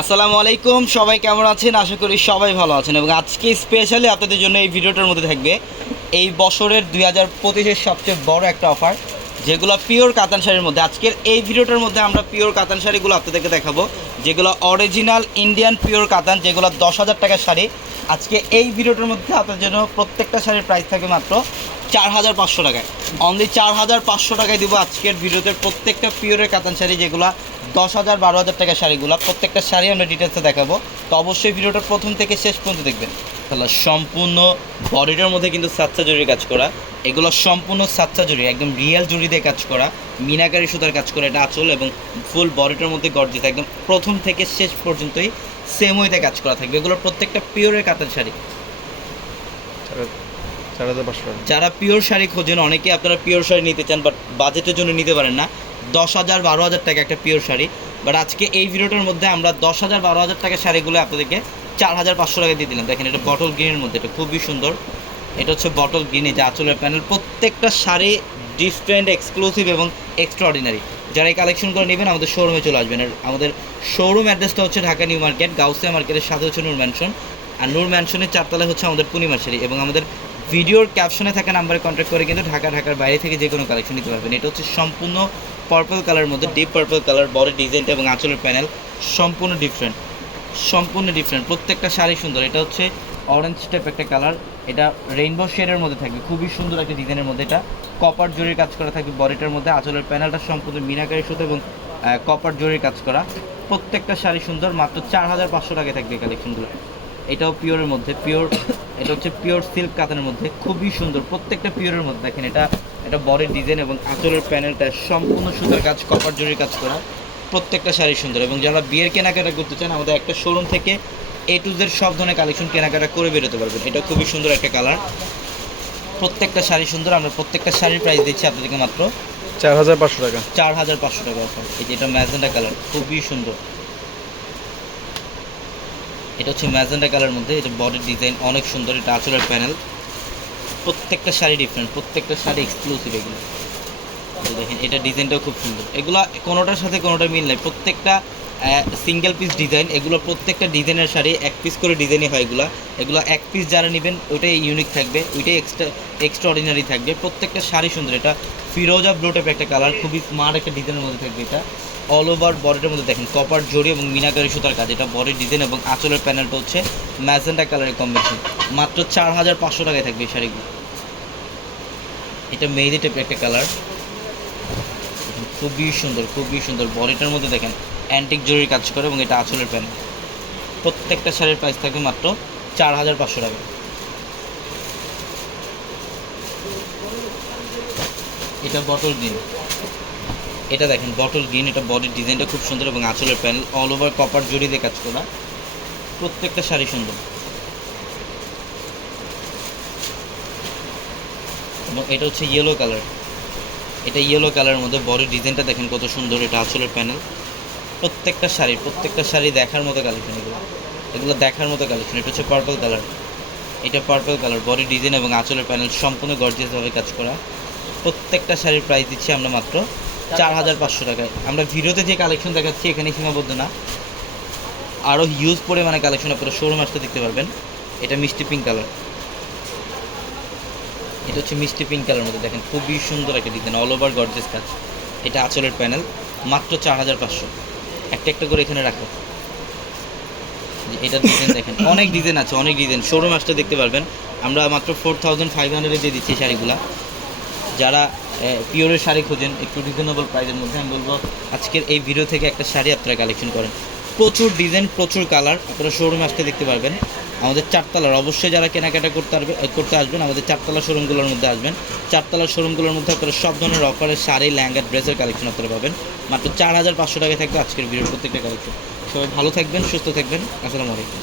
আসসালামু আলাইকুম, সবাই কেমন আছেন? আশা করি সবাই ভালো আছেন এবং আজকে স্পেশালি আপনাদের জন্য এই ভিডিওটার মধ্যে থাকবে এই বছরের দুই হাজার পঁচিশের সবচেয়ে বড় একটা অফার যেগুলো পিওর কাতান শাড়ির মধ্যে। আজকের এই ভিডিওটার মধ্যে আমরা পিওর কাতান শাড়িগুলো আপনাদেরকে দেখাবো, যেগুলো অরিজিনাল ইন্ডিয়ান পিওর কাতান, যেগুলো দশ হাজার টাকার শাড়ি। আজকে এই ভিডিওটার মধ্যে আপনাদের জন্য প্রত্যেকটা শাড়ির প্রাইস থাকে মাত্র চার হাজার পাঁচশো টাকায়। অনলি চার হাজার পাঁচশো টাকায় দিব আজকের ভিডিওতে প্রত্যেকটা পিওরের কাতান শাড়ি, যেগুলো দশ হাজার বারো হাজার টাকার শাড়িগুলো। প্রত্যেকটা শাড়ি আমরা ডিটেলসে দেখাবো। তো অবশ্যই ভিডিওটা প্রথম থেকে শেষ পর্যন্ত দেখবেন। তাহলে সম্পূর্ণ বডিটার মধ্যে কিন্তু সাচ্চা জরির কাজ করা। এগুলো সম্পূর্ণ সাচ্চা জরি একদম রিয়েল জরি দিয়ে কাজ করা। মিনাকারি সুতার কাজ করা, এটা আঁচল এবং ফুল বডিটার মধ্যে গর্জিত একদম প্রথম থেকে শেষ পর্যন্তই সেম ওয়েতে কাজ করা থাকবে। এগুলো প্রত্যেকটা পিওরের কাতান শাড়ি। যারা পিওর শাড়ি খোঁজেন অনেকে আপনারা পিওর শাড়ি নিতে চান বাট বাজেটের জন্য নিতে পারেন না। দশ হাজার বারো হাজার টাকা একটা পিওর শাড়ি। বাট আজকে এই ভিডিওটার মধ্যে আমরা দশ হাজার বারো হাজার টাকার শাড়িগুলো আপনাদেরকে চার হাজার পাঁচশো টাকা দিয়ে দিলাম। দেখেন, এটা বটল গ্রিনের মধ্যে, এটা খুবই সুন্দর। এটা হচ্ছে বটল গ্রিন যে আঁচলের প্যানেল প্রত্যেকটা শাড়ি ডিফারেন্ট এক্সক্লুসিভ এবং এক্সট্রাঅর্ডিনারি যারা এই কালেকশনগুলো নেবেন, আমাদের শোরুমে চলে আসবেন। আর আমাদের শোরুম অ্যাড্রেসটা হচ্ছে ঢাকা নিউ মার্কেট, গাউসিয়া মার্কেটের সাথে হচ্ছে নূর ম্যানশন আর নূর ম্যানশনের চারতলায় হচ্ছে আমাদের পূর্ণিমা শাড়ি এবং আমাদের ভিডিওর ক্যাপশনে থাকা নাম্বারে কন্ট্যাক্ট করে কিন্তু ঢাকা, ঢাকার বাইরে থেকে যে কোনো কালেকশন নিতে পারবেন। এটা হচ্ছে সম্পূর্ণ পার্পল কালারের মধ্যে ডিপ পার্পল কালার বডি ডিজাইনটা এবং আঁচলের প্যানেল সম্পূর্ণ ডিফারেন্ট সম্পূর্ণ ডিফারেন্ট প্রত্যেকটা শাড়ি সুন্দর। এটা হচ্ছে অরেঞ্জ টাইপ একটা কালার এটা রেইনবো শেডের মধ্যে থাকবে। খুবই সুন্দর একটা ডিজাইনের মধ্যে। এটা কপার জরির কাজ করা থাকবে বডিটার মধ্যে। আঁচলের প্যানেলটা সম্পূর্ণ মিনাকারি সুতো এবং কপার জরির কাজ করা। প্রত্যেকটা শাড়ি সুন্দর। মাত্র চার হাজার পাঁচশো টাকায় থাকবে কালেকশনগুলো এটাও পিওরের মধ্যে। পিওর এটা হচ্ছে পিওর সিল্ক কাতানের মধ্যে খুবই সুন্দর প্রত্যেকটা পিওরের মধ্যে। দেখেন এটা এটা বডির ডিজাইন এবং আঁচলের প্যানেলটা সম্পূর্ণ সুন্দর কাজ কপার জরির কাজ করা। প্রত্যেকটা শাড়ি সুন্দর এবং যারা বিয়ের কেনাকাটা করতে চান আমাদের একটা শোরুম থেকে এ টু জেড সব ধরনের কালেকশন কেনাকাটা করে বেরোতে পারবেন। এটা খুবই সুন্দর একটা কালার প্রত্যেকটা শাড়ি সুন্দর আমরা প্রত্যেকটা শাড়ির প্রাইস দিচ্ছি আপনাদেরকে মাত্র চার হাজার পাঁচশো টাকা। চার হাজার পাঁচশো টাকা এই যে এটা ম্যাজেন্ডা কালার খুবই সুন্দর। এটা হচ্ছে ম্যাজেন্ডা কালার মধ্যে, এটা বডির ডিজাইন অনেক সুন্দর, এটা আঁচলের প্যানেল প্রত্যেকটা শাড়ি ডিফারেন্ট প্রত্যেকটা শাড়ি এক্সক্লুসিভ এগুলো। দেখেন, এটা ডিজাইনটাও খুব সুন্দর। এগুলো কোনোটার সাথে কোনোটা মিল নাই। প্রত্যেকটা সিঙ্গেল পিস ডিজাইন এগুলো প্রত্যেকটা ডিজাইনের শাড়ি এক পিস করে ডিজাইনই হয় এগুলো। এগুলো এক পিস যারা নেবেন, ওইটাই ইউনিক থাকবে, ওইটাই এক্সট্রা এক্সট্রা অর্ডিনারি থাকবে। প্রত্যেকটা শাড়ি সুন্দর, এটা ফিরোজা ব্লু টাইপের একটা কালার খুবই স্মার্ট একটা ডিজাইনের মধ্যে থাকবে এটা। অল ওভার বডিটার মধ্যে দেখেন কপার জড়ি এবং মিনাকারি সুতার কাজ, এটা বডির ডিজাইন এবং আঁচলের প্যানেলটা হচ্ছে ম্যাজেন্টা কালারের কম্বিনেশন মাত্র চার হাজার পাঁচশো টাকায় থাকবে এই শাড়িগুলো। এটা মেহেদি টাইপের একটা কালার খুবই সুন্দর খুবই সুন্দর। বডিটার মধ্যে দেখেন অ্যান্টিক জরির কাজ করে এবং এটা আঁচলের প্যানেল প্রত্যেকটা শাড়ির প্রাইস থাকবে মাত্র চার হাজার পাঁচশো টাকা এটা বটল গ্রিন এটা দেখেন বটল গ্রিন এটা বডির ডিজাইনটা খুব সুন্দর এবং আঁচলের panel all over copper zari দিয়ে কাজ করা। প্রত্যেকটা শাড়ি সুন্দর। এবং এটা হচ্ছে ইয়েলো কালার এটা ইয়েলো কালারের মধ্যে বডির ডিজাইনটা দেখেন কত সুন্দর, এটা আঁচলের প্যানেল প্রত্যেকটা শাড়ি প্রত্যেকটা শাড়ি দেখার মতো কালেকশন এগুলো। এগুলো দেখার মতো কালেকশন এটা হচ্ছে পার্পল কালার এটা পার্পল কালার বডি ডিজাইন এবং আঁচলের প্যানেল সম্পূর্ণ গর্জিয়াসভাবে কাজ করা। প্রত্যেকটা শাড়ির প্রাইস দিচ্ছি আমরা মাত্র চার হাজার পাঁচশো টাকায়। আমরা ভিডিওতে যে কালেকশন দেখাচ্ছি এখানে সীমাবদ্ধ না। আরও হিউজ পরিমাণে কালেকশন আপনারা শোরুম আসতে দেখতে পারবেন। এটা মিষ্টি পিঙ্ক কালার এটা হচ্ছে মিষ্টি পিঙ্ক কালার মধ্যে দেখেন, খুবই সুন্দর একটা ডিজাইন অল ওভার গর্জেস কাজ। এটা আঁচলের প্যানেল মাত্র চার হাজার পাঁচশো। একটা একটা করে এখানে রাখো। এটা ডিজাইন দেখেন, অনেক ডিজাইন আছে, অনেক ডিজাইন শোরুম আসতে দেখতে পারবেন। আমরা মাত্র ফোর থাউজেন্ড ফাইভ হান্ড্রেডে দিয়ে দিচ্ছি শাড়িগুলা। যারা পিওরের শাড়ি খোঁজেন, একটু রিজনেবল প্রাইসের মধ্যে, আমি বলব আজকের এই ভিডিও থেকে একটা শাড়ি আপনারা কালেকশন করেন। প্রচুর ডিজাইন প্রচুর কালার আপনারা শোরুমে আসতে দেখতে পারবেন। আমাদের চারতলার, অবশ্যই যারা কেনাকাটা করতে পারবে করতে আসবেন, আমাদের চারতলা শোরুমগুলোর মধ্যে আসবেন। চারতলা শোরুমগুলোর মধ্যে আপনারা সব ধরনের অফারের শাড়ি ল্যাঙ্গা ড্রেসের কালেকশন আপনারা পাবেন। মাত্র চার হাজার পাঁচশো টাকায় থাকবে আজকের ভিডিওর প্রত্যেকটা কালেকশন সবাই ভালো থাকবেন, সুস্থ থাকবেন। আসসালামু আলাইকুম।